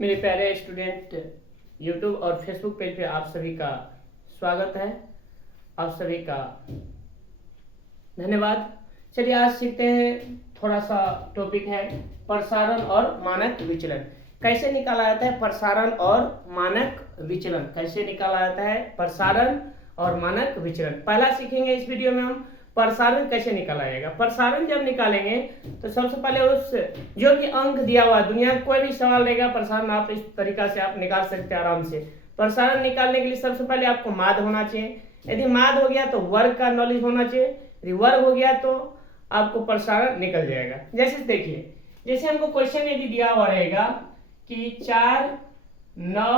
मेरे प्यारे student, YouTube और फेसबुक पेज पे आप सभी का स्वागत है। आप सभी का धन्यवाद। चलिए आज सीखते हैं। थोड़ा सा टॉपिक है प्रसारण और मानक विचलन। कैसे निकाला जाता है प्रसारण और मानक विचलन? कैसे निकाला जाता है प्रसारण और मानक विचलन? पहला सीखेंगे इस वीडियो में हम प्रसारण कैसे निकाला जाएगा। प्रसारण जब निकालेंगे तो सबसे पहले उस जो भी अंक दिया हुआ दुनिया में कोई भी सवाल रहेगा, प्रसारण आप इस तरीका से आप निकाल सकते हैं आराम से। प्रसारण निकालने के लिए सबसे पहले आपको माद होना चाहिए। यदि माद हो गया तो वर्ग का नॉलेज होना चाहिए। यदि वर्ग हो गया तो आपको प्रसारण निकल जाएगा। जैसे देखिए, जैसे हमको क्वेश्चन यदि दिया हुआ रहेगा कि 4, 9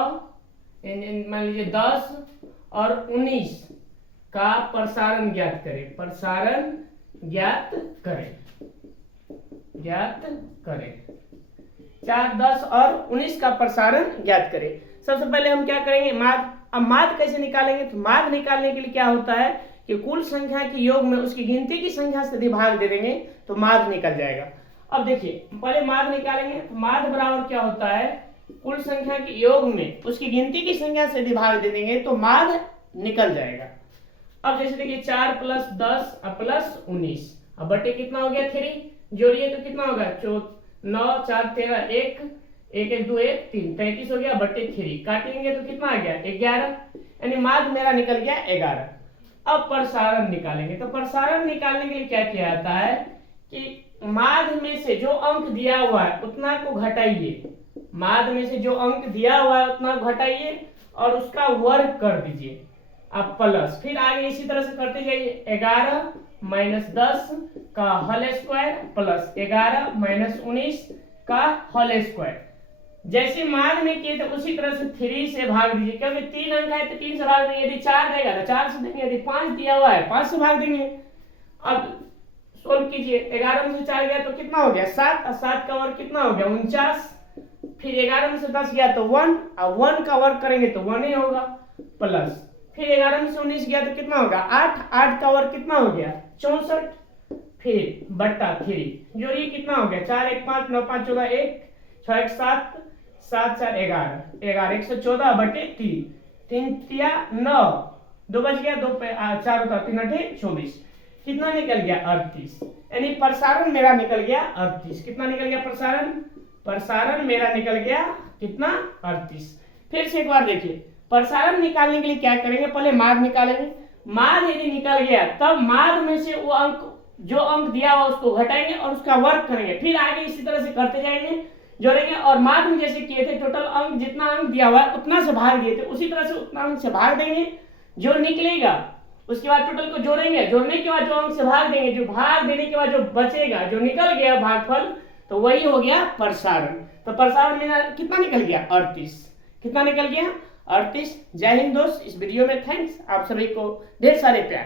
मान लीजिए 10 और 19 का प्रसारण ज्ञात करें। प्रसारण ज्ञात करें। 4, 10 और 19 का प्रसारण ज्ञात करें। सबसे पहले हम क्या करेंगे, माद। अब माद कैसे निकालेंगे? तो माद निकालने के लिए क्या होता है कि कुल संख्या के योग में उसकी गिनती की संख्या से यदि भाग दे देंगे तो माद निकल जाएगा। अब देखिए, पहले माद निकालेंगे तो माद बराबर क्या होता है, कुल संख्या के योग में उसकी गिनती की संख्या से यदि भाग दे देंगे तो माद निकल जाएगा। अब जैसे देखिए 4 + 10 प्लस 19, अब बटे कितना हो गया 3, जोड़िए तो कितना होगा 9, 4, 13, 1, 1, 2, 1, 3, 33 हो गया बटे 3, काटेंगे तो कितना आ गया 11, यानी माद मेरा निकल गया 11। अब प्रसारण निकालेंगे तो प्रसारण निकालने के लिए क्या किया जाता है कि माद में से जो अंक दिया हुआ है उतना को घटाइए। माद में से जो अंक दिया हुआ है उतना घटाइए और उसका वर्ग कर दीजिए आप प्लस, फिर आगे इसी तरह से करते जाइए। 11 - 10 का होल स्क्वायर प्लस 11 - 19 का होल स्क्वायर। जैसे माद में किए तो उसी तरह से 3 से भाग दीजिए, क्योंकि 3 अंक है तो 3 से भाग देंगे। यदि 4 रहेगा तो 4 से देंगे, यदि 5 दिया हुआ है 5 से भाग देंगे। अब सोल्व कीजिए, 11 में से 4 गया तो कितना हो गया 7, और 7 का वर्ग कितना हो गया 49, फिर 11 में से 10 गया तो 1, और 1 का वर्ग करेंगे तो 1 ही होगा, प्लस फिर 11 में से 19 गया तो कितना होगा 8, 8 का वर्ग कितना हो गया 64, फिर बट्टा 3, जोड़िए कितना हो गया 4, 1, 5, 9, 5, 14, 1, 6, 1, 7, 7, 4, 11, 114 बटे 3, 3 तिया 9, 2 बच गया, 2 4 होता 3 8 24, कितना निकल गया 38, यानी प्रसारण मेरा निकल गया 38। कितना निकल गया प्रसारण? प्रसारण मेरा निकल गया कितना 38। फिर से एक बार देखिए, प्रसारण निकालने के लिए क्या करेंगे, पहले माद निकालेंगे। माद यदि निकल गया तब माद में से वो अंक जो अंक दिया हुआ उसको घटाएंगे और उसका वर्ग करेंगे, फिर आगे इसी तरह से करते जाएंगे, जोड़ेंगे। और माद में जैसे किए थे टोटल अंक जितना अंक दिया हुआ है उतना से भाग दिए थे, उसी तरह से उतना अंक से भाग देंगे, जो निकलेगा उसके बाद टोटल को जोड़ेंगे, जोड़ने के बाद जो अंक से भाग देंगे, जो भाग देने के बाद जो बचेगा, जो निकल गया भागफल, तो वही हो गया प्रसारण। तो प्रसारण मेरा कितना निकल गया 38। कितना निकल गया 38। जय हिंद दोस्त। इस वीडियो में थैंक्स, आप सभी को ढेर सारे प्यार।